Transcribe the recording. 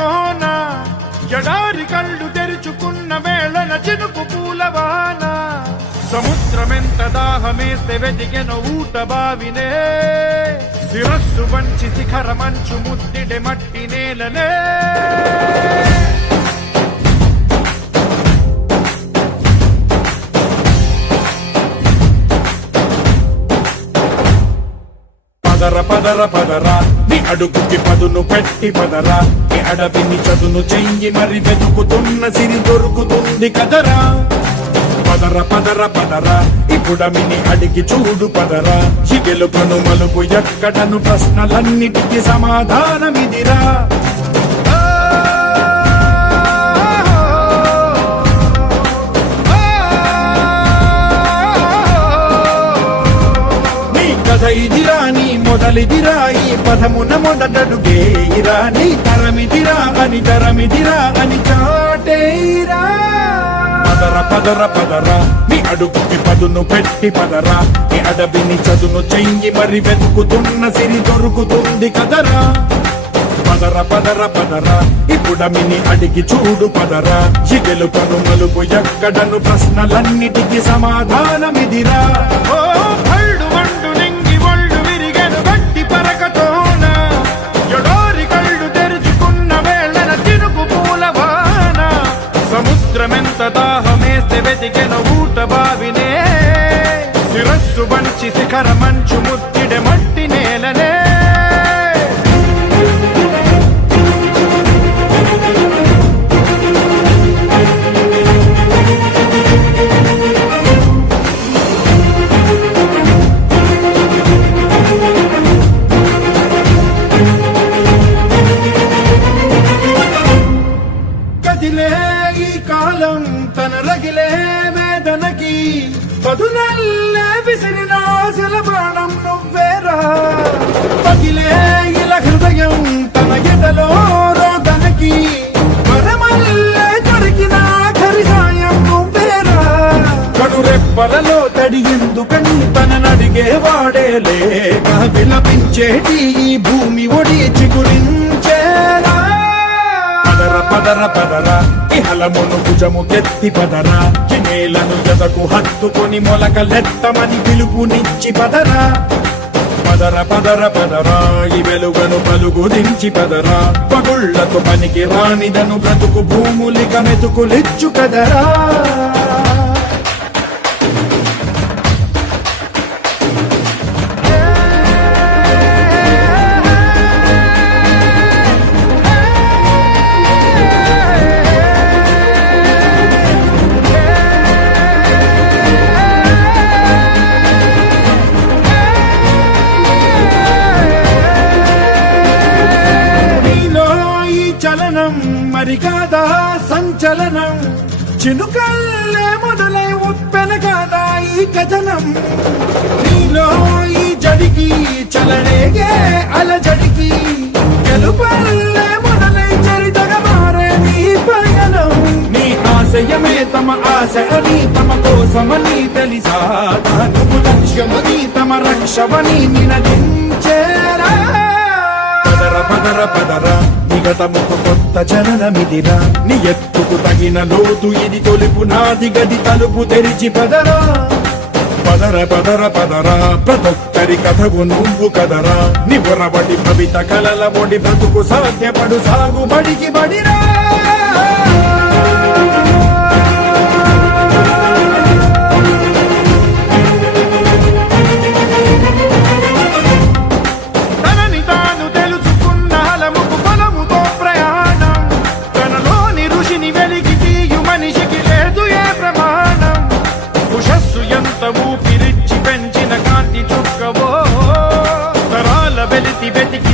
పరకతోన ఎడారి కళ్ళు తెరుచుకున్న వేళన చినుకు పూలవాన సముద్రమెంత దాహమేస్తే వెతికెన ఊట బావినే శిరస్సు వంచి శిఖర మంచు ముద్దిడే మట్టి నేలనే పదర పదర పదరా నీ అడుగుకి పదును పెట్టి పదరా నీ అడవిని చదును చెయ్యి మరి వెతుకుతున్న సిరి దొరుకుతుంది కదరా పదర పదర పదరా ఇప్పుడమిని అడిగి చూడు పదరా ఈ గెలుపను మలుపు ఎక్కడను ప్రశ్నలన్నిటికీ సమాధానమిదిరా ఇదిరా నీ మొదలిదిరా ఈ పదమున మొదటడుగేయిరా నీ తరమిదిరా అని చాటేరా పదర పదర పదరా నీ అడుగుకి పదును పెట్టి పదరా నీ అడవిని చదును చెయ్యి మరి వెతుకుతున్న సిరి దొరుకుతుంది కదరా పదర పదర పదరా ఇప్పుడమిని అడిగి చూడు పదరా ఈ గెలుపను మలుపు ఎక్కడను ప్రశ్నలన్నిటికీ సమాధానమిదిరా సముద్రమెంత దాహమేస్తే వెతికెన ఊట బావినే శిరస్సు వంచి శిఖర మంచు ముద్దిడే మట్టి నేలనే కాలం తన రగిలే వేదనకి పదునల్లే విసిరినాశల ప్రాణం నువ్వేరా పగిలే ఇలా హృదయం తన ఎదలో రోదనకి మరమల్లే దొరికిన ఖరిసాయం నువ్వేరా కడురెప్పలలో తడి ఎందుకని తన నడిగే వాడేలే విలపించేటి ఈ భూమి ఒడి చిగురించేరా పదర పదరా ఇహలమును భుజము కెత్తి పదరా నేలను ఎదకు హత్తుకొని మొలకలెత్తమని పిలుపునిచ్చి పదరా పదర పదర పదరా ఈ వెలుగను పలుగు దించి పదరా పగుళ్లకు పనికి రానిదను బ్రతుకు భూములిక మెతుకులిచ్చు కదరా మరి కాదా సంచలనం చినుకల్లే మొదలై ఉప్పెన కాదా ఈ కథనం నీలో ఈ జడికి చలనేగే అలజడికి గెలుపల్లే మొదలై చరితగా మారే నీ పయనం నీ ఆశయమే తమ ఆశ అని తమ కోసమని తెలిసా నువ్వు లక్ష్యమని తమ రక్షమని నినదించేరా పదర పదర పదరా నిగతముకు కొత్త జననమిదిరా నీ ఎత్తుకు తగిన లోతు ఇది తొలుపు నాది గది తలుపు తెరిచి పదరా పదర పదర పదరా ప్రతొక్కరి కథకు నువ్వు కదరా నివరబడి భవిత కలల బొడి బ్రతుకు సాధ్యపడు సాగుబడికి బడిరా ఊపిరిచ్చి పెంచిన కాంతి చుక్కవో తరాల వెలితి వెతికి